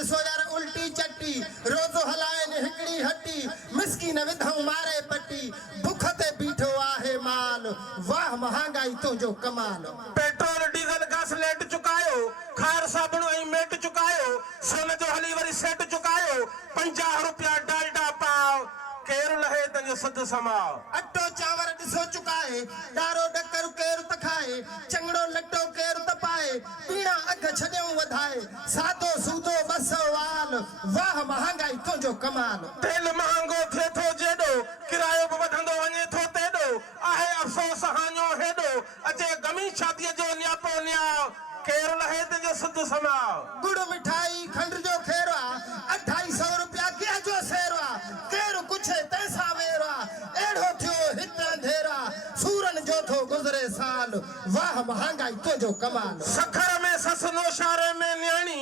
ॾिसो यार उल्टी चट्टी रोज़ो हलाइनि हिकिड़ी हटी मिसकीन विधऊं मारे पटी बुख ते बीठो आहे माल वाह महांगाई तुंहिंजो कमाल पेट्रोल डीजल गैस लेट चुकायो खार साबुण ऐं मेट चुकायो सोन जो हली वरी सेट चुकायो 50 रुपया डालडा पाव केरु लहे तंहिंजो सुध समाओ अटो चांवर ॾिसो चुकाए ॾारो ॾकर केरु त खाए चङड़ो लटो केरु त पाए पीणा अघ छॾियूं वधाए सादो सूदो बसो वाल वाह महांगाई तुंहिंजो कमाल तेल महांगो थिए थो जेॾो किरायो बि वधंदो वञे थो तेॾो आहे अफ़सोस हाञो हेॾो अचे गमी शादीअ जो न्यापो न्याओ केरु लहे तंहिंजो सुध समाओ गुड़ मिठाई खंड जो खेर आहे 250 रुपया कंहिं जो सेर आहे केरु कुझे तंहिंसां वेर आहे अहिड़ो थियो हित अंधेर आहे सूरन जो थो गुज़रे साल वाह महांगाई तुंहिंजो कमाल सखर में ससु नौशारे में न्याणी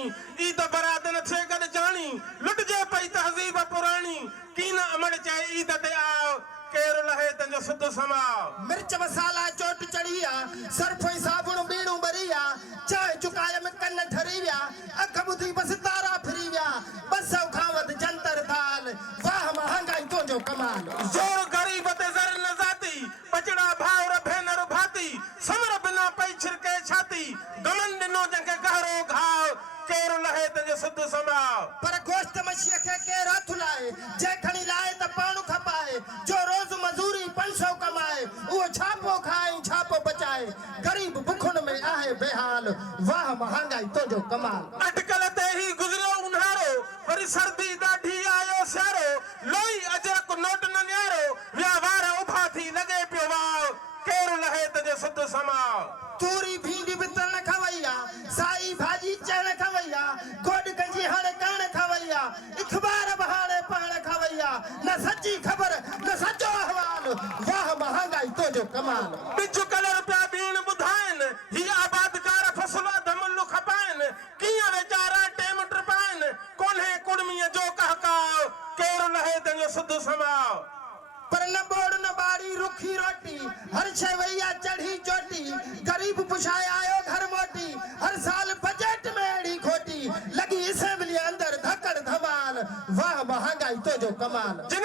ईद बरात न थिए गॾु जाणी लुटिजे पई तहज़ीब पुराणी कीन अमड़ चाहे ईद ते आओ केरु लहे तंहिंजो सुध समाओ मिर्च मसाला चोट चढ़ी आहे सर्फ ऐं साबुण बीणू भरी आहे चांहि चुकाए में कन ठरी विया अख ॿुधी बसि तारा फिरी विया 200 खां वधि जंतर थाल वाह महांगाई तुंहिंजो कमाल जोर गरीब ते ज़र न ज़ाती पचड़ा भाउर भेनर भाती समर बिना पई छिरके छाती गमन ॾिनो जंहिंखे गहरो घाव केरु लहे तंहिंजो सुध समाओ पर गोश्त मछीअ खे केरु हथु लाए जंहिं खणी लाए त पाण खपाए जो रोज़ मज़ूरी 500 कमाए उहो छापो खाए छापो बचाए गरीब बुखुन में आहे बेहाल वाह महांगाई तुंहिंजो कमाल अटकल ते ही गुज़रियो उन्हारो वरी सर्दी ॾाढी आयो सियारो लोई अजे को नोट न न्यारो विया वार उभा थी लॻे पियो वाव केरु लहे तंहिंजो सुध समाओ तूरी भींडी बि तण खवई आहे साई भाॼी चण खवई आहे गोॾ कंजी हाणे कण खवई आहे इख़बार बि हाणे पाण खवई आहे न सची ख़बर न सचो अहवाल वाह महांगाई तुंहिंजो कमाल बिजु कलर पिया बीण ॿुधाइनि ही आबादकार फसल धमुल खपाइनि कीअं वीचारा टेम ट्रिपाइनि कोन्हे कुड़मीअ जो कहकाओ केरु लहे तंहिंजो सुध समाओ पर न बोड़ न बाड़ी रुखी रोटी हर शइ वैया चढ़ी चोटी गरीब पुछाए आयो घर मोटी हर साल बजट में अड़ी खोटी लगी असेंबली अंदर धकड़ धमाल वाह महांगाई तुंहिंजो कमाल